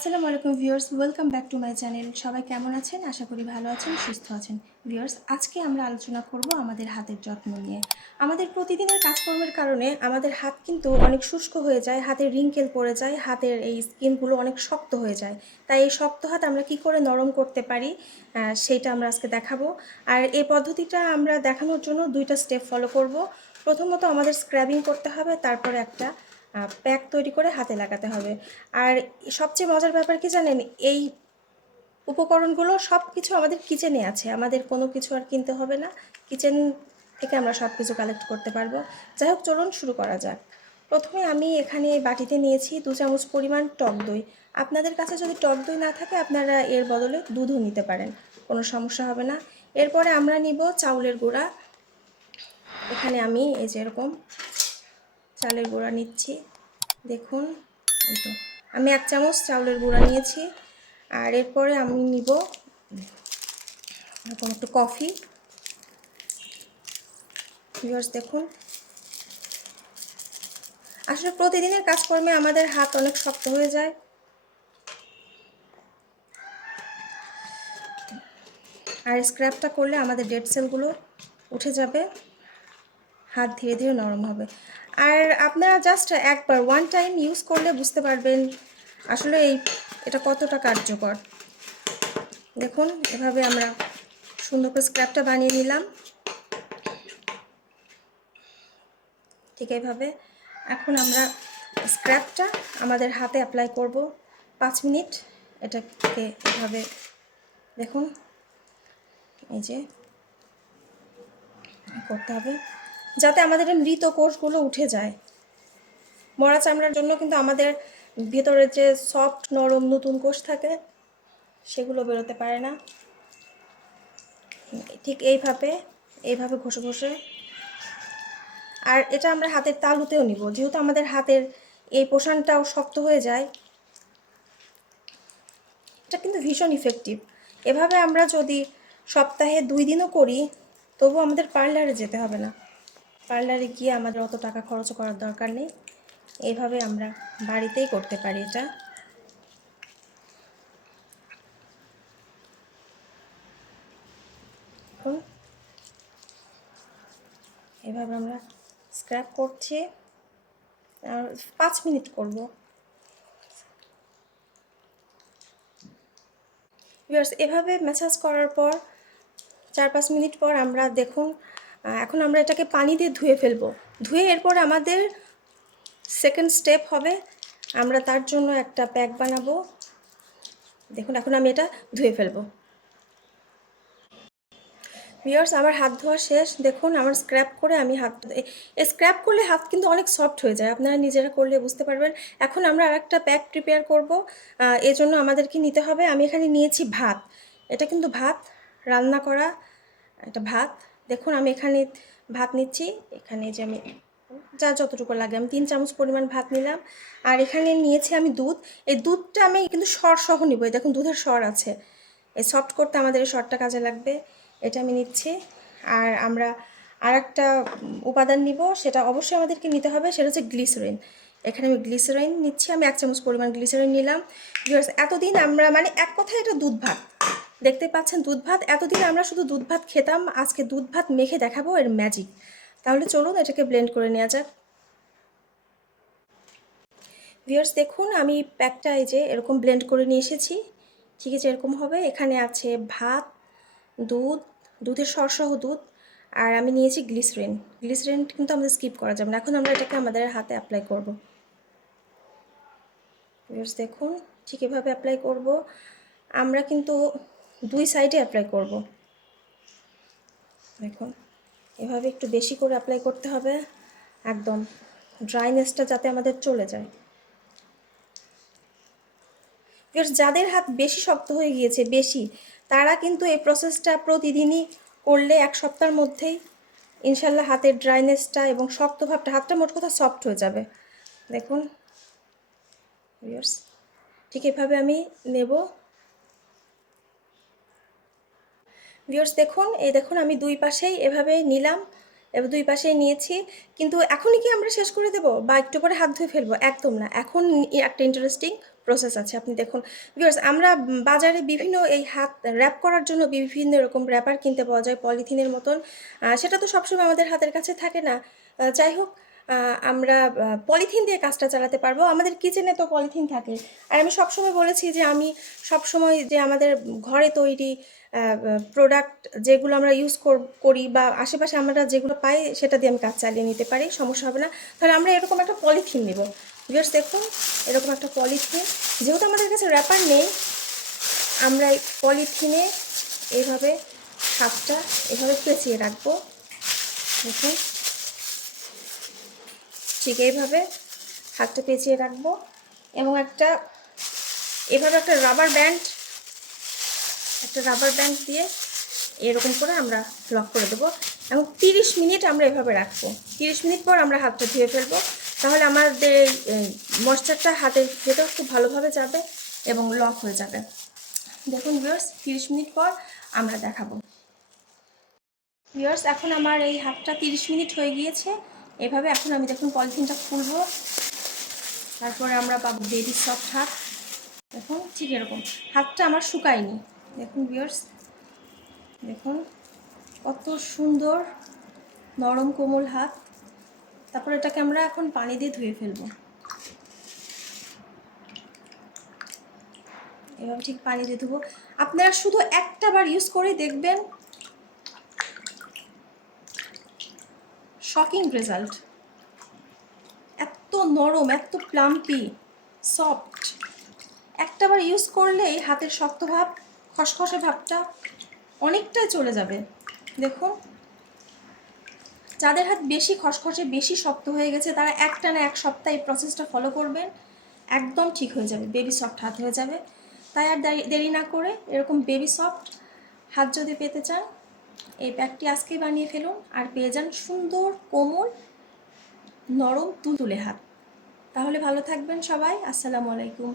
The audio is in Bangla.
আসসালামু আলাইকুম viewers, welcome back to my channel. সবাই কেমন আছেন? আশা করি ভালো আছেন, সুস্থ আছেন। ভিউয়ার্স, আজকে আমরা আলোচনা করব আমাদের হাতের যত্ন নিয়ে। আমাদের প্রতিদিনের কাজকর্মের কারণে আমাদের হাত কিন্তু অনেক শুষ্ক হয়ে যায়, হাতের রিঙ্কেল পড়ে যায়, হাতের এই স্কিনগুলো অনেক শক্ত হয়ে যায়। তাই এই শক্ত হাত আমরা কি করে নরম করতে পারি সেইটা আমরা আজকে দেখাবো। আর এই পদ্ধতিটা আমরা দেখানোর জন্য দুইটা স্টেপ ফলো করব। প্রথমত আমাদের স্ক্রাবিং করতে হবে, তারপরে একটা প্যাক তৈরি করে হাতে লাগাতে হবে। আর সবচেয়ে মজার ব্যাপার কি জানেন, এই উপকরণগুলো সব কিছু আমাদের কিচেনে আছে, আমাদের কোনো কিছু আর কিনতে হবে না। কিচেন থেকে আমরা সব কিছু কালেক্ট করতে পারবো। যাই হোক, চলুন শুরু করা যাক। প্রথমে আমি এখানে বাটিতে নিয়েছি 2 চামচ পরিমাণ টক দই। আপনাদের কাছে যদি টক দই না থাকে আপনারা এর বদলে দুধও নিতে পারেন, কোনো সমস্যা হবে না। এরপরে আমরা নিব চাউলের গুঁড়া। এখানে আমি এই যে এরকম চালের গুঁড়া নিচ্ছি, দেখুন। এই তো আমি 1 চামচ চাউলের গুঁড়া নিয়েছি। আর এরপরে আমি নিব এরকম একটু কফি। ভিউয়ার্স দেখুন, আসলে প্রতিদিনের কাজকর্মে আমাদের হাত অনেক শক্ত হয়ে যায়। আর স্ক্র্যাপটা করলে আমাদের ডেড সেলগুলো উঠে যাবে, হাত ধীরে ধীরে নরম হবে। আর আপনারা জাস্ট একবার ওয়ান টাইম ইউজ করলে বুঝতে পারবেন আসলে এটা কতটা কার্যকর। দেখুন, এভাবে আমরা সুন্দর করে স্ক্র্যাপটা বানিয়ে নিলাম, ঠিক এইভাবে। এখন আমরা স্ক্র্যাপটা আমাদের হাতে অ্যাপ্লাই করব 5 মিনিট। এটাকে এভাবে দেখুন, এই যে করতে হবে যাতে আমাদের মৃত কোষগুলো উঠে যায়। মরা চামড়ার জন্য কিন্তু আমাদের ভেতরে যে সফট নরম নতুন কোষ থাকে সেগুলো বেরোতে পারে না। ঠিক এইভাবে ঘষে ঘষে। আর এটা আমরা হাতের তালুতেও নিব, যেহেতু আমাদের হাতের এই পোষণটাও শক্ত হয়ে যায়। এটা কিন্তু ভীষণ ইফেক্টিভ। এভাবে আমরা যদি সপ্তাহে 2 দিনও করি তবু আমাদের পার্লারে যেতে হবে না, পার্লারে গিয়ে আমাদের অত টাকা খরচ করার দরকার নেই। এইভাবে আমরা বাড়িতেই করতে পারি এটা। এখন এভাবে আমরা স্ক্র্যাপ করছি, আর 5 মিনিট করব। ভিউয়ার্স, এভাবে ম্যাসাজ করার পর 4-5 মিনিট পর আমরা দেখুন, এখন আমরা এটাকে পানি দিয়ে ধুয়ে ফেলবো। ধুয়ে এরপর আমাদের সেকেন্ড স্টেপ হবে, আমরা তার জন্য একটা প্যাক বানাবো। দেখুন, এখন আমি এটা ধুয়ে ফেলবো। ভিউয়ার্স, আমার হাত ধোয়া শেষ। দেখুন, আমার স্ক্র্যাপ করে আমি স্ক্র্যাপ করলে হাত কিন্তু অনেক সফট হয়ে যায়, আপনারা নিজেরা করলে বুঝতে পারবেন। এখন আমরা আরেকটা প্যাক প্রিপেয়ার করব। এই জন্য আমাদেরকে নিতে হবে, আমি এখানে নিয়েছি ভাত। এটা কিন্তু ভাত, রান্না করা এটা ভাত। দেখুন, আমি এখানে ভাত নিচ্ছি। এখানে যে আমি যতটুকু লাগে আমি 3 চামচ পরিমাণ ভাত নিলাম। আর এখানে নিয়েছি আমি দুধ। এই দুধটা আমি কিন্তু সর সহ নিব। এই দেখুন, দুধের সর আছে, এই সফট করতে আমাদের এই সরটা কাজে লাগবে। এটা আমি নিচ্ছি। আর আমরা আরেকটা উপাদান নিব, সেটা অবশ্যই আমাদেরকে নিতে হবে, সেটা হচ্ছে গ্লিসারিন। এখানে আমি গ্লিসারিন নিচ্ছি, আমি 1 চামচ পরিমাণ গ্লিসারিন নিলাম। ভিউয়ার্স, এতদিন আমরা এক কথায় এটা দুধ ভাত, দেখতে পাচ্ছেন দুধ ভাত। এতদিন আমরা শুধু দুধ ভাত খেতাম, আজকে দুধ ভাত মেখে দেখাবো এর ম্যাজিক। তাহলে চলুন এটাকে ব্লেন্ড করে নেওয়া যাক। ভিউয়ার্স দেখুন, আমি প্যাকটা এই যে এরকম ব্লেন্ড করে নিয়ে এসেছি। ঠিক আছে, এরকম হবে। এখানে আছে ভাত, দুধ, দুধের সরসহ দুধ, আর আমি নিয়েছি গ্লিসারিন। গ্লিসারিন কিন্তু আমাদের স্কিপ করা যাবে না। এখন আমরা এটাকে আমাদের হাতে অ্যাপ্লাই করব। ভিউয়ার্স দেখুন, ঠিক এভাবে অ্যাপ্লাই করব। আমরা কিন্তু 2 সাইডে অ্যাপ্লাই করব। দেখুন, এভাবে একটু বেশি করে অ্যাপ্লাই করতে হবে, একদম ড্রাইনেসটা যাতে আমাদের চলে যায়। ভিউয়ার্স, যাদের হাত বেশি শক্ত হয়ে গিয়েছে তারা কিন্তু এই প্রসেসটা প্রতিদিনই করলে 1 সপ্তাহের মধ্যেই ইনশাল্লাহ হাতের ড্রাইনেসটা এবং শক্ত ভাবটা, হাতটা মোট কথা সফট হয়ে যাবে। দেখুন ভিউয়ার্স, ঠিক এভাবে আমি নেব। ভিউয়ার্স দেখুন, এই দেখুন আমি 2 পাশেই এভাবে নিলাম। এবার দুই পাশেই নিয়েছি। কিন্তু এখনই কি আমরা শেষ করে দেবো বা একটু পরে হাত ধুয়ে ফেলবো? একদম না, এখন একটা ইন্টারেস্টিং প্রসেস আছে। আপনি দেখুন ভিউয়ার্স, আমরা বাজারে বিভিন্ন এই হাত র্যাপ করার জন্য বিভিন্ন রকম র্যাপার কিনতে পাওয়া যায় পলিথিনের মতন। সেটা তো সবসময় আমাদের হাতের কাছে থাকে না। যাই হোক, আমরা পলিথিন দিয়ে কাজটা চালাতে পারবো। আমাদের কিচেনে তো পলিথিন থাকে। আর আমি সবসময় বলেছি যে আমি সবসময় যে আমাদের ঘরে তৈরি প্রোডাক্ট যেগুলো আমরা ইউজ করি বা আশেপাশে আমরা যেগুলো পাই সেটা দিয়ে আমি কাজ চালিয়ে নিতে পারি, সমস্যা হবে না। তাহলে আমরা এরকম একটা পলিথিন নেব। ভিউয়ার্স দেখুন, এরকম একটা পলিথিন, যেহেতু আমাদের কাছে র্যাপার নেই, আমরা এই পলিথিনে এইভাবে হাতটা এভাবে পেঁচিয়ে রাখবো। দেখুন, ঠিক এইভাবে হাতটা পেঁচিয়ে রাখবো এবং এভাবে একটা রাবার ব্যান্ড দিয়ে এরকম করে আমরা লক করে দেবো এবং 30 মিনিট আমরা এভাবে রাখবো। 30 মিনিট পর আমরা হাতটা ধুয়ে ফেলবো। তাহলে আমাদের ময়েশ্চারটা হাতের ভেতর খুব ভালোভাবে যাবে এবং লক হয়ে যাবে। দেখুন ভিউয়ার্স, 30 মিনিট পর আমরা দেখাবো। ভিউয়ার্স, এখন আমার এই হাতটা 30 মিনিট হয়ে গিয়েছে। এভাবে এখন আমি দেখুন পলিথিনটা খুলবো, তারপরে আমরা পাবো বেবি সফট হাত। দেখুন ঠিক এরকম, হাতটা আমার শুকায়নি। দেখুন ভিউয়ার্স, দেখুন কত সুন্দর নরম কোমল হাত। তারপর এটাকে আমরা এখন পানি দিয়ে ধুয়ে ফেলবো। এভাবে ঠিক পানি দিয়ে ধুবো। আপনারা শুধু একটা বার ইউজ করে দেখবেন, শকিং রেজাল্ট। এত নরম, এত প্লাম্পি, সফট। একটা বার ইউজ করলেই হাতের শক্ত ভাব, খসখসে ভাবটা অনেকটাই চলে যাবে। দেখুন, যাদের হাত বেশি খসখসে, বেশি শক্ত হয়ে গেছে, তারা একটানা 1 সপ্তাহ এই প্রসেসটা ফলো করবেন, একদম ঠিক হয়ে যাবে, বেবি সফট হাত হয়ে যাবে। তাই আর দেরি না করে এরকম বেবি সফট হাত যদি পেতে চান, এই প্যাকটি আজকেই বানিয়ে ফেলুন আর পেয়ে যান সুন্দর কোমল নরম তুলতুলে হাত। তাহলে ভালো থাকবেন সবাই। আসসালামু আলাইকুম।